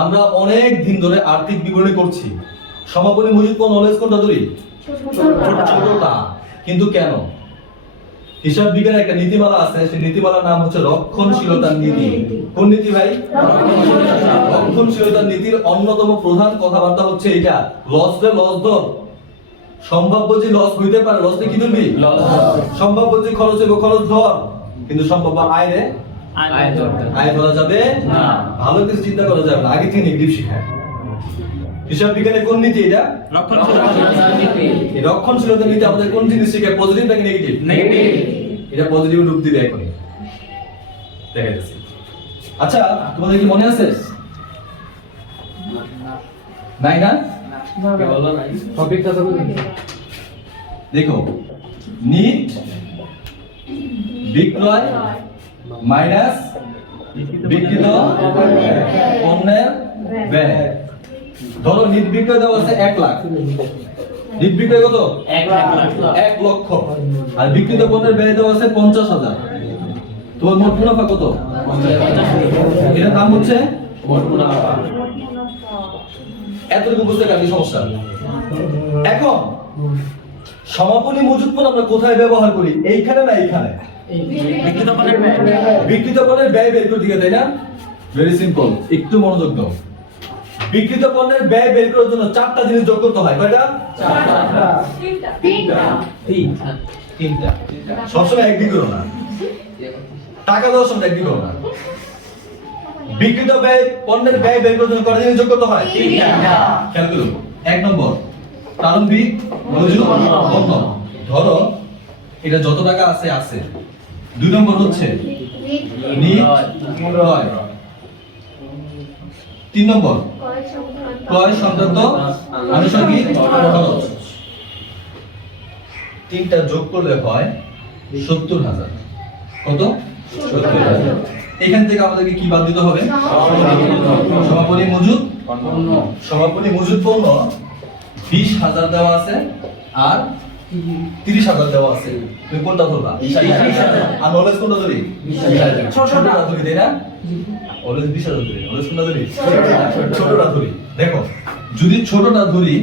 আমরা অনেক দিন ধরে আর্থিক বিবরণী করছি, সমাপনী মজুদ পণ্য অলওয়েজ কোনটা ধরি? ছোটটা। কিন্তু কেন? হিসাব বিজ্ঞানের একটা নীতিমালা আছে, সেই নীতিমালার নাম হচ্ছে রক্ষণশীলতার নীতি। কোন নীতি ভাই? রক্ষণশীলতার নীতির অন্যতম প্রধান কথাবার্তা হচ্ছে এটা, লস রে লস ধর। সম্ভাব্য যে লস হইতে পারে, লস কি ধরবি? সম্ভাব্য যে খরচ হইব খরচ ধর, কিন্তু সম্ভাব্য আয় রে আয় ধরা যাবে না। ভালো কিছু চিন্তা করা যাবে না, আগে থেকে নেগেটিভ শিখায়। হিসাব বিজ্ঞানের কোন নীতি এটা? রক্ষণশীলতার নীতি। এই রক্ষণশীলতার নীতি আমাদের কোন জিনিস শিখায়, পজিটিভ নাকি নেগেটিভ? নেগেটিভ। এটা পজিটিভ রূপ দিবে এখনই দেখা যাচ্ছে। আচ্ছা, তোমাদের কি মনে আছে? নাই না? টপিকটা তো দেখো, নিট বিক্রয় মাইনাস বিক্রিত পণ্যের ব্যয়। ধরো নিট বিক্রয় দেওয়া আছে 1 লাখ, নিট বিক্রয় কত? 1 লক্ষ, আর বিক্রিত পণ্যের ব্যয় দেওয়া আছে 50,000। তোমার মোট মুনাফা কত? এটার দাম হচ্ছে মোট মুনাফা। এতটুকু বুঝতে পারছি সমস্যা। এখন সমাপনী মজুদ পণ্য আমরা কোথায় ব্যবহার করি? এইখানে না এইখানে? বিক্রিত পণ্যের ব্যয় বের করতে গিয়ে, তাই না? ভেরি সিম্পল, একটু মনোযোগ দাও। বিক্রিত পণ্যের ব্যয় বের করার জন্য 4টা জিনিস যোগ করতে হয়। কয়টা? 3টা। সবসময় একদিক করো না, টাকা দেওয়ার সময় একদিক করো না। বিক্রিত ব্যয় পণ্যের ব্যয় বের করার জন্য কয়টা জিনিস যোগ করতে হয়? 3টা। খেয়াল করো। 1 নম্বর প্রারম্ভিক মজুদ পণ্য, ধরো এটা যত টাকা আছে আছে। 2 নম্বর হচ্ছে নিট ক্রয়। 3 নম্বর ক্রয় সংক্রান্ত আনুষঙ্গিক খরচ। 3টা যোগ করলে হয় 70,000। কত? 70,000। এখান থেকে আমাদেরকে কি বাদ দিতে হবে? সমাপনী মজুদ পণ্য। সমাপনী মজুদ পণ্য 20,000 দেওয়া আছে আর 30,000 দেওয়া আছে। তুমি কোনটা ধরবা? 20,000। আর অলওয়েজ কোনটা ধরি? 20,000। ছোটটা ধরি, তাই না? অলওয়েজ 20,000 ধরি। অলওয়েজ কোনটা ধরি? ছোটটা ধরি। দেখো, যদি ছোটটা ধরি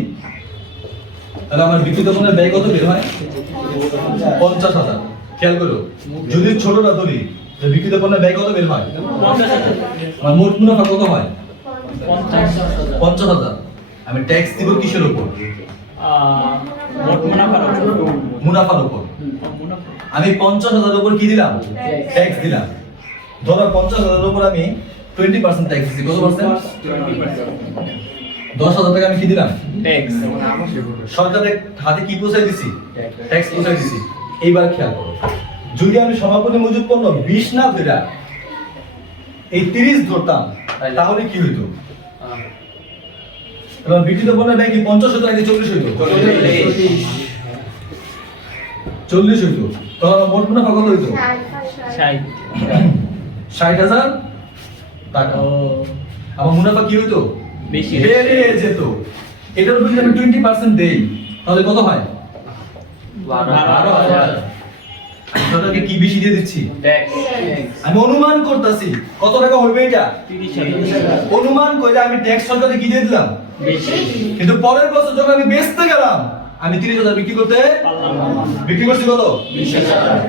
তাহলে আমার বিক্রিত পণ্যের ব্যয় কত বের হয়? 50,000। খেয়াল করো, যদি ছোটটা ধরি তাহলে বিক্রিত পণ্যের ব্যয় কত বের হয়? 50,000। আমার মোট মুনাফা কত হয়? 50,000। আমি ট্যাক্স দিব কিসের উপর? মোট মুনাফার উপর। আমি 50,000 উপর কি দিলাম? ট্যাক্স দিলাম। ধরো 50,000 উপর আমি 20% ট্যাক্স দিছি। কত পার্সেন্ট? 10,000 টাকা আমি কি দিলাম? ট্যাক্স। সরকারের হাতে কি পৌঁছাই দিছি? ট্যাক্স পৌঁছাই দিছি। এইবার খেয়াল করো, যদি আমি সমাপনী মজুদ পণ্য 20 না ধরে এই 30 ধরতাম তাহলে কি হইতো? এবার বিক্রিত পণ্যের ব্যয় কি 50,000 নাকি 40 হইতো? 40 হইতো। তাহলে মোট মুনাফা কত হইতো? 60,000 টাকা। আমার মুনাফা কি হইতো? বেশি বেড়ে যেত। এটার উপর যদি আমি 20% দেই তাহলে কত হয়? 12,000। সরকারকে কি বেশি দিয়ে দিচ্ছি? ট্যাক্স। আমি অনুমান করতেছি কত টাকা হবে এটা? 30,000। অনুমান কইরা আমি ট্যাক্স সরকারকে কি দিয়ে দিলাম? বেশি। কিন্তু পরের বছর যখন আমি বেচতে গেলাম আমি 30,000 বিক্রি করতে পারলাম না। বিক্রি করছি কত? 20,000।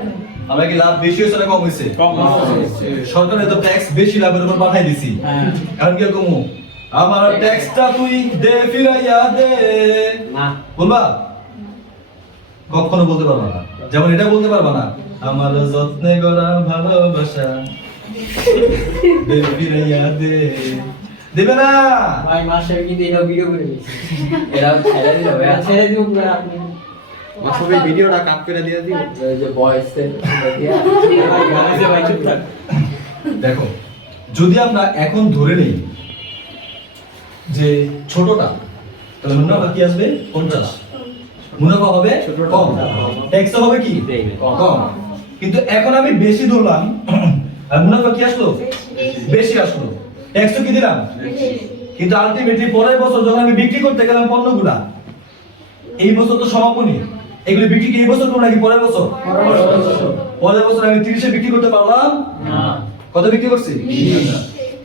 আমার কি লাভ বেশি হইছে না কম হইছে? কম হইছে। সরকারের তো ট্যাক্স বেশি লাভের উপর পাঠাই দিছি। কারণ কি কমু? আমার ট্যাক্সটা তুই দে ফিরাইয়া দে না। বলবা? কখনো বলতে পারবা না। যেমন এটা বলতে পারবা না, আমার যত্নে গড়া ভালোবাসা দে ফিরাইয়া দে। দেবে না ভাই, মাসে কি দিন ভিডিও করে দিছি। এরা ছেড়ে দিল ভাই, ছেড়ে দিও পুরো আপনি। মাসবে ভিডিওটা কাট করে দিয়ে দিও। এই যে ভয়েস এর দিয়া ভাই গানে ভাই চুপ থাক। দেখো, যদি আমরা এখন ধরে নেই যে ছোটটা, তাহলে মুনাফা কি আসবে? 50। মুনাফা হবে কম, ট্যাক্স হবে কি? কম। কিন্তু এখন আমি বেশি ধরলাম আর মুনাফা কি আসলো? বেশি আসলো। ট্যাক্স কি দিলাম? কিন্তু আলটিমেটলি পরের বছর যখন আমি বিক্রি করতে গেলাম পণ্যগুলা, এই বছর তো সমাপনী, এগুলি বিক্রি কি এই বছর করব নাকি পরের বছর? পরের বছর আমি 30 এ বিক্রি করতে পারলাম না। কত বিক্রি করছি? 20,000।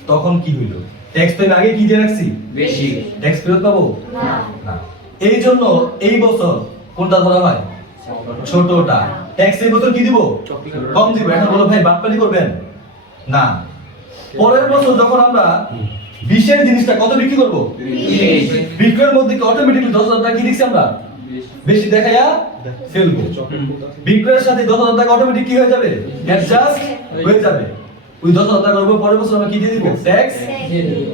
তখন কি হইল? ট্যাক্স তো আমি আগে কি দিয়ে রাখছি? বেশি। ট্যাক্স ফেরত পাবো না। এই জন্য এই বছর কোনটা ধরা হয়? ছোটটা। ট্যাক্স এই বছর কি দিব? কম দিব। এখন বলো ভাই বাটপারি করবেন না। পরের বছর যখন আমরা 20 এর জিনিসটা কত বিক্রি করব? 20 বিক্রয়ের মধ্যে কি অটোমেটিক্যালি 10,000 টাকা কি দিছি আমরা? বেশি দেখাইয়া ফেলবো। বিক্রয়ের সাথে 10,000 টাকা অটোমেটিক কি হয়ে যাবে? অ্যাডজাস্ট হয়ে যাবে। ওই 10,000 টাকার উপর পরের বছর আমরা কি দিয়ে দিব? ট্যাক্স।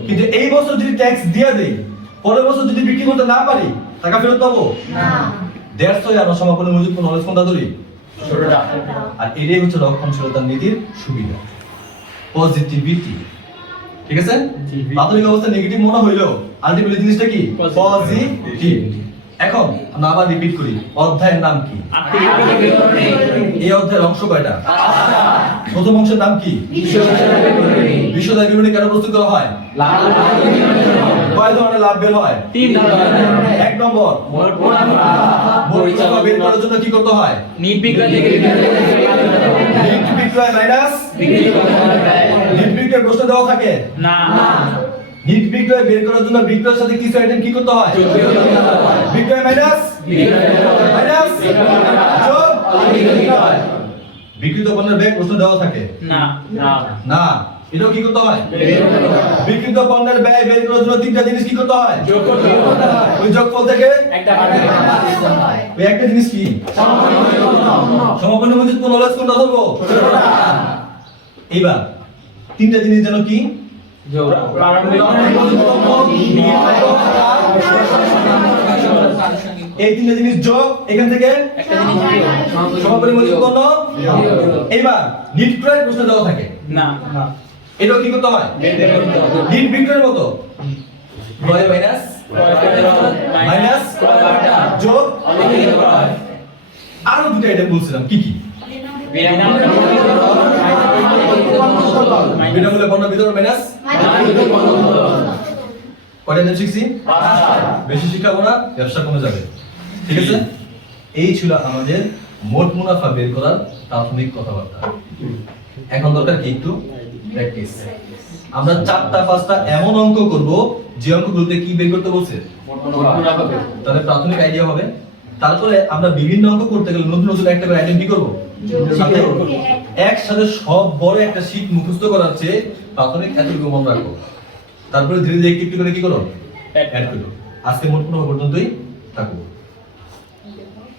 কিন্তু এই বছর যদি ট্যাক্স দিয়া দেই, পরের বছর যদি বিক্রি করতে না পারি, টাকা ফেরত পাবো না। দ্যাটস ওয়াই আমরা সমাপনী মজুদ নলেজ কোনটা ধরি? ছোটটা। আর এটাই হচ্ছে রক্ষণশীলতার নীতির সুবিধা, পজিটিভিটি। ঠিক আছে? প্রাথমিক অবস্থা নেগেটিভ মনে হইলো আলটিমেটলি জিনিসটা কি? পজিটিভ। এখন আমরা আবার রিপিট করি, অধ্যায়ের নাম কি? এই অধ্যায়ের অংশ কয়টা? প্রথম অংশের নাম কি? বিশদায় বিবরণী কেন প্রস্তুত করা হয়? কয় ধরনের লাভ বের হয়? 3 ধরনের। 1 নম্বর, মোট মুনাফা বের করার জন্য কি করতে হয়? নিট বিক্রয় থেকে নিট বিক্রয় মাইনাস নিট বিক্রয় প্রশ্ন দেওয়া থাকে না। নিট বিক্রয় বের করার জন্য বিক্রয়ের সাথে কিছু আইটেম কি করতে হয়? বিক্রয় মাইনাস মাইনাস যোগ বিক্রিত পণ্যের ব্যয় প্রশ্ন দেওয়া থাকে না। না। না। এটাও কি করতে হয়? বিক্রিত পণ্যের ব্যয় বের করার জন্য তিনটা জিনিস কি করতে হয়? যোগ করতে হয়। ওই যোগফল থেকে একটা কাটতে হয়। ওই একটা জিনিস কি? সমাপনী মজুদ কোন নলেজ কোনটা ধরবো? এইবার তিনটা জিনিস যেন কি? যোগ। প্রারম্ভিক এই তিনটা জিনিস যোগ, এখান থেকে একটা জিনিস বিয়োগ। সমাপনী মজুদ কোন? এইবার নিট ক্রয় প্রশ্ন দেওয়া থাকে না। এটাও কি করতে হয়? নিট বিক্রয়ের মতো ক্রয় মাইনাস মাইনাস যোগ। আরো দুটো আইটেম বলছিলাম, কি কি? বিনামূল্যে পণ্য বিতরণ মাইনাস কয়টা আইটেম শিখছি? বেশি শিখাবো না, ব্যবসা কমে যাবে। ঠিক আছে? এই ছিল আমাদের মোট মুনাফা বের করার প্রাথমিক কথাবার্তা। এখন দরকার কি একটু প্র্যাকটিস। আমরা 4টা 5টা এমন অঙ্ক করব যে অঙ্কগুলোতে কি বের করতে বলছে? তাহলে প্রাথমিক আইডিয়া হবে। তারপরে আমরা বিভিন্ন অঙ্ক করতে গেলে নতুন নতুন একটা করে আইটেম কি করব? সাথে একসাথে সব বড় একটা শীট মুখস্থ করার চেয়ে প্রাথমিক এতটুকু মনে রাখো। তারপরে ধীরে ধীরে একটু একটু করে কি করো? অ্যাড করো। আজকে মোট মুনাফা পর্যন্তই থাকো।